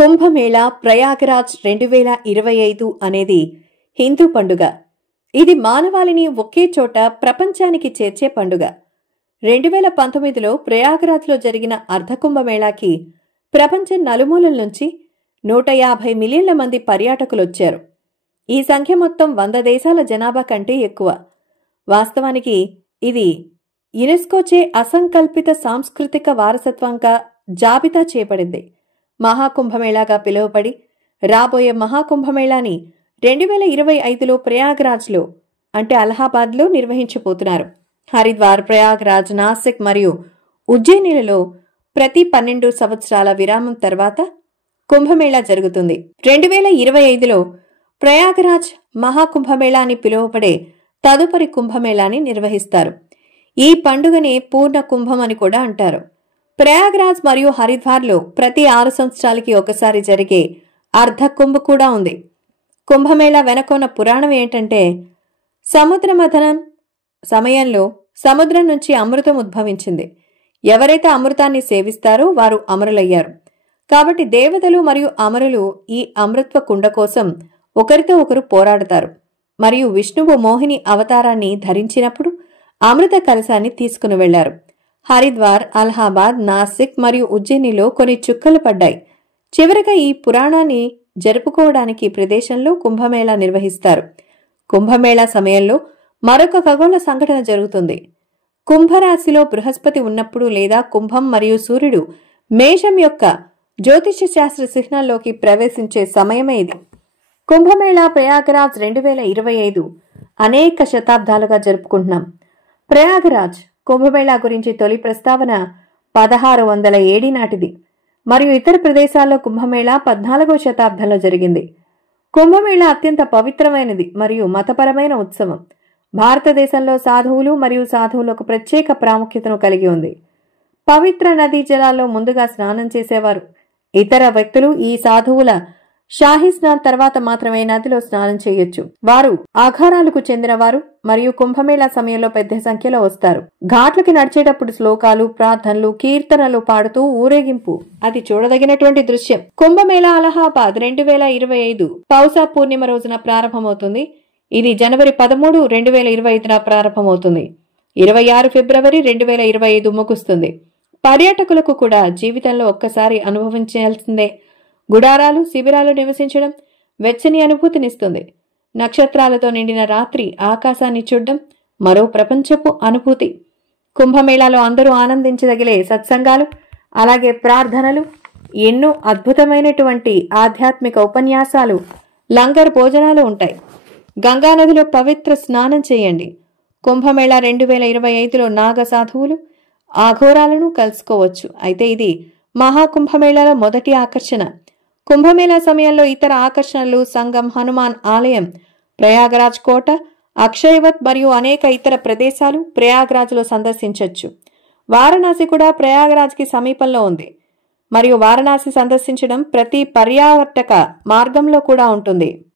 కుంభమేళా ప్రయాగరాజ్ 2025 అనేది హిందూ పండుగ. ఇది మానవాళిని ఒకే చోట ప్రపంచానికి చేర్చే పండుగ. 2019లో ప్రయాగరాజ్లో జరిగిన అర్ధకుంభమేళాకి ప్రపంచం నలుమూలల నుంచి 150 మిలియన్ల మంది పర్యాటకులొచ్చారు. ఈ సంఖ్య మొత్తం 100 దేశాల జనాభా కంటే ఎక్కువ. వాస్తవానికి ఇది యునెస్కోచే అసంకల్పిత సాంస్కృతిక వారసత్వంగా జాబితా చేయబడింది. మహాకుంభమేళాగా పిలువబడి రాబోయే మహాకుంభమేళాని 2025లో ప్రయాగరాజ్లో అంటే అలహాబాద్లో నిర్వహించబోతున్నారు. హరిద్వార్, ప్రయాగరాజ్, నాసిక్ మరియు ఉజ్జయినిలలో ప్రతి 12 సంవత్సరాల విరామం తర్వాత కుంభమేళా జరుగుతుంది. 2025లో ప్రయాగరాజ్ మహాకుంభమేళా అని పిలువబడే తదుపరి కుంభమేళాని నిర్వహిస్తారు. ఈ పండుగని పూర్ణ కుంభం అని కూడా అంటారు. ప్రయాగరాజ్ మరియు హరిద్వార్లో ప్రతి 6 సంవత్సరాలకి ఒకసారి జరిగే అర్ధ కుంభ కూడా ఉంది. కుంభమేళా వెనకున్న పురాణం ఏంటంటే, సముద్ర మథనం సమయంలో సముద్రం నుంచి అమృతం ఉద్భవించింది. ఎవరైతే అమృతాన్ని సేవిస్తారో వారు అమరులయ్యారు. కాబట్టి దేవతలు మరియు అమరులు ఈ అమృత్వ కుండ కోసం ఒకరితో ఒకరు పోరాడతారు. మరియు విష్ణువు మోహిని అవతారాన్ని ధరించినప్పుడు అమృత కలశాన్ని తీసుకుని వెళ్లారు. హరిద్వార్, అలహాబాద్, నాసిక్ మరియు ఉజ్జయినిలో కొన్ని చుక్కలు పడ్డాయి. చివరగా ఈ పురాణాన్ని జరుపుకోవడానికి ప్రదేశంలో కుంభమేళా నిర్వహిస్తారు. కుంభమేళా సమయంలో మరొక ఖగోళ సంఘటన జరుగుతుంది. కుంభరాశిలో బృహస్పతి ఉన్నప్పుడు లేదా కుంభం మరియు సూర్యుడు మేషం యొక్క జ్యోతిష శాస్త్ర చిహ్నాల్లోకి ప్రవేశించే సమయమే ఇది. కుంభమేళా ప్రయాగరాజ్ 2025 అనేక శతాబ్దాలుగా జరుపుకుంటున్నాం. ప్రయాగరాజ్ కుంభమేళా గురించి తొలి ప్రస్తావన 1600 ఏడీ నాటిది మరియు ఇతర ప్రదేశాల్లో కుంభమేళా 14వ శతాబ్దంలో జరిగింది. కుంభమేళా అత్యంత పవిత్రమైనది మరియు మతపరమైన ఉత్సవం. భారతదేశంలో సాధువులు మరియు సాధువులకు ప్రత్యేక ప్రాముఖ్యతను కలిగి ఉంది. పవిత్ర నదీ జలాల్లో ముందుగా స్నానం చేసేవారు. ఇతర వ్యక్తులు ఈ సాధువుల షాహీ స్నాన్ తర్వాత మాత్రమే నదిలో స్నానం చేయొచ్చు. వారు ఆఘారాలకు చెందినవారు మరియు కుంభమేళా సమయంలో పెద్ద సంఖ్యలో వస్తారు. ఘాట్లకి నడిచేటప్పుడు శ్లోకాలు, ప్రార్థనలు, కీర్తనలు పాడుతూ ఊరేగింపు అది చూడదగినటువంటి దృశ్యం. కుంభమేళా అలహాబాద్ 2025 పౌసా పూర్ణిమ రోజున ప్రారంభమవుతుంది. ఇది జనవరి 13, 2025న ప్రారంభమవుతుంది. 26 ఫిబ్రవరి 2025 ముగుస్తుంది. పర్యాటకులకు కూడా జీవితంలో ఒక్కసారి అనుభవించాల్సిందే. గుడారాలు, శిబిరాలు నివసించడం వెచ్చని అనుభూతినిస్తుంది. నక్షత్రాలతో నిండిన రాత్రి ఆకాశాన్ని చూడడం మరో ప్రపంచపు అనుభూతి. కుంభమేళాలో అందరూ ఆనందించదగిలే సత్సంగాలు, అలాగే ప్రార్థనలు, ఎన్నో అద్భుతమైనటువంటి ఆధ్యాత్మిక ఉపన్యాసాలు, లంగర్ భోజనాలు ఉంటాయి. గంగానదిలో పవిత్ర స్నానం చేయండి. కుంభమేళా 2025లో నాగ సాధువులు, ఆఘోరాలను కలుసుకోవచ్చు. అయితే ఇది మహాకుంభమేళాలో మొదటి ఆకర్షణ. కుంభమేళా సమయంలో ఇతర ఆకర్షణలు సంగం, హనుమాన్ ఆలయం, ప్రయాగరాజ్ కోట, అక్షయవత్ మరియు అనేక ఇతర ప్రదేశాలు ప్రయాగరాజ్లో సందర్శించవచ్చు. వారణాసి కూడా ప్రయాగరాజ్కి సమీపంలో ఉంది మరియు వారణాసి సందర్శించడం ప్రతి పర్యాటక మార్గంలో కూడా ఉంటుంది.